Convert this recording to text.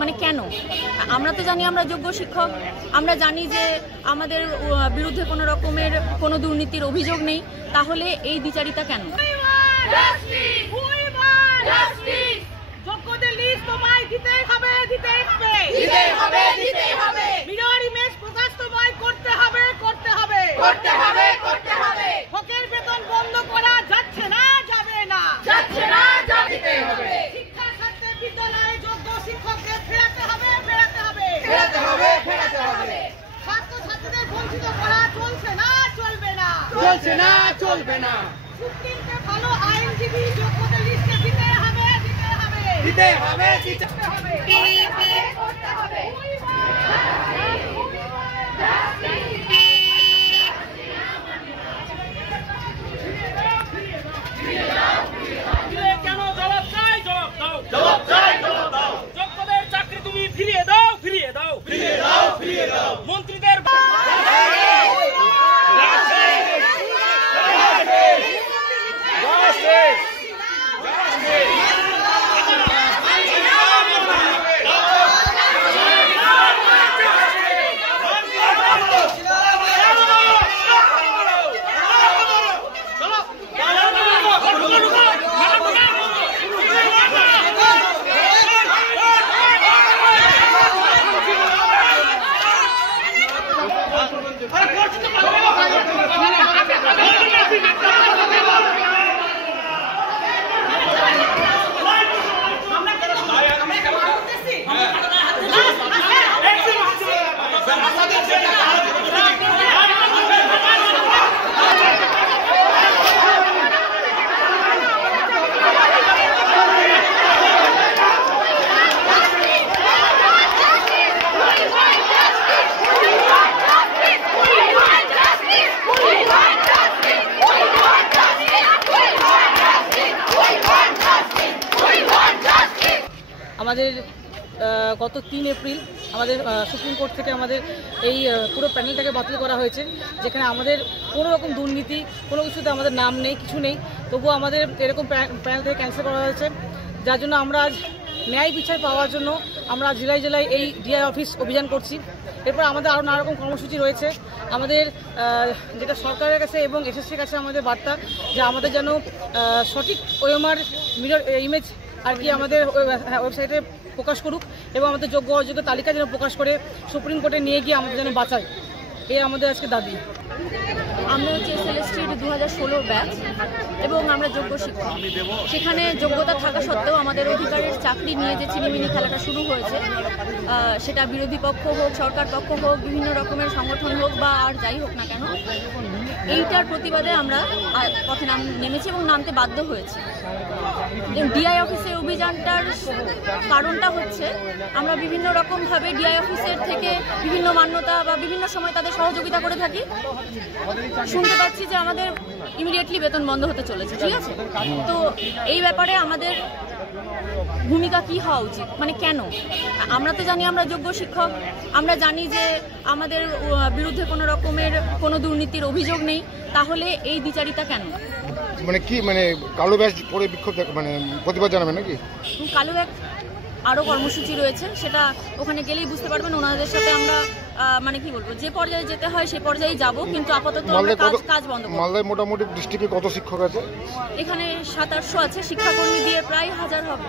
মানে কেন? আমরা তো জানি আমরা যোগ্য শিক্ষক, আমরা জানি যে আমাদের বিরুদ্ধে কোনো রকমের কোনো দুর্নীতির অভিযোগ নেই, তাহলে এই দ্বিচারিতা কেন? যোগ্যদের লিস্ট তোমায় দিতেই হবে, দিতেই হবে, দিতেই হবে, দিতেই হবে। মিরর ইমেজ প্রকাশ তোমায় করতে হবে, করতে হবে, করতে হবে, করতে হবে। হকের বেতন বন্ধ করা যাচ্ছে না, যাবে না, যাচ্ছে না, দিতেই হবে। শিক্ষা খাতে বিদ্যালয়ে যোগ্য শিক্ষকদের ফেরাতে হবে, ফেরাতে হবে, ফেরাতে হবে, ফেরাতে হবে। ছাত্রছাত্রীদের বঞ্চিত করা চলছে না, চলবে না, চলছে না, চলবে না। সুপ্রিমকে ভালো আইনজীবী যোগ্যদের লিস্টে দিতে হবে, দিতে হবে, দিতে হবে, দিতে হবে, করতে হবে। কেন জবাব চাই? জবাব দাও, জবাব চাই, জবাব দাও। যোগ্যদের চাকরি তুমি ফিরিয়ে দাও, ফিরিয়ে দাও, ফিরিয়ে দাও, ফিরিয়ে দাও। মন্ত্রীদের আমাদের গত 3 এপ্রিল আমাদের সুপ্রিম কোর্ট থেকে আমাদের এই পুরো প্যানেলটাকে বাতিল করা হয়েছে, যেখানে আমাদের কোনো রকম দুর্নীতি কোনো কিছুতে আমাদের নাম নেই, কিছু নেই, তবুও আমাদের এরকম প্যানেল থেকে ক্যান্সেল করা হয়েছে। যার জন্য আমরা আজ ন্যায় বিচার পাওয়ার জন্য আমরা জেলায় জেলায় এই ডিআই অফিস অভিযান করছি। এরপর আমাদের আরও নানা রকম কর্মসূচি রয়েছে। আমাদের যেটা সরকারের কাছে এবং এসএসসির কাছে আমাদের বার্তা যে আমাদের যেন সঠিক ওএমআর মিরর ইমেজ আর কি আমাদের ওয়েবসাইটে প্রকাশ করুক এবং আমাদের যোগ্য অযোগ্য তালিকা যেন প্রকাশ করে সুপ্রিম কোর্টে নিয়ে গিয়ে আমাদের যেন বাঁচায়, এই আমাদের আজকে দাবি। আমরা হচ্ছে এসএলএসটির 2016 ব্যাচ এবং আমরা যোগ্য শিক্ষক। সেখানে যোগ্যতা থাকা সত্ত্বেও আমাদের অধিকারের চাকরি নিয়ে যে চিনিমিনি খেলাটা শুরু হয়েছে, সেটা বিরোধী পক্ষ হোক, সরকার পক্ষ হোক, বিভিন্ন রকমের সংগঠন হোক বা আর যাই হোক না কেন, এইটার প্রতিবাদে আমরা পথে নেমেছি এবং নামতে বাধ্য হয়েছি। ডিআই অফিসের অভিযানটার কারণটা হচ্ছে আমরা বিভিন্ন রকমভাবে ডিআই অফিসের থেকে বিভিন্ন মান্যতা বা বিভিন্ন সময় তাদের সহযোগিতা করে থাকি। শুনতে পাচ্ছি যে আমাদের ইমিডিয়েটলি বেতন বন্ধ হতে চলেছে, ঠিক আছে? তো এই ব্যাপারে আমাদের ভূমিকা কি হওয়া উচিত, মানে কেন? আমরা তো জানি আমরা যোগ্য শিক্ষক, আমরা জানি যে আমাদের বিরুদ্ধে কোনো রকমের কোনো দুর্নীতির অভিযোগ নেই, তাহলে এই দ্বিচারিতা কেন? মানে কি, মানে কালো ব্যাজ পরে বিক্ষোভ মানে প্রতিবাদ জানাবেন নাকি? কালো ব্যাগ আরও কর্মসূচি রয়েছে, সেটা ওখানে গেলেই বুঝতে পারবেন। ওনাদের সাথে আমরা মানে কি বলবো, যে পর্যায়ে যেতে হয় সে পর্যায়ে যাব, কিন্তু আপাতত কাজ বন্ধ করব। মালদায় মোটামুটি ডিস্ট্রিক্টে কত শিক্ষক আছে? এখানে 700-800 আছে, শিক্ষাকর্মী দিয়ে প্রায় 1000 হবে।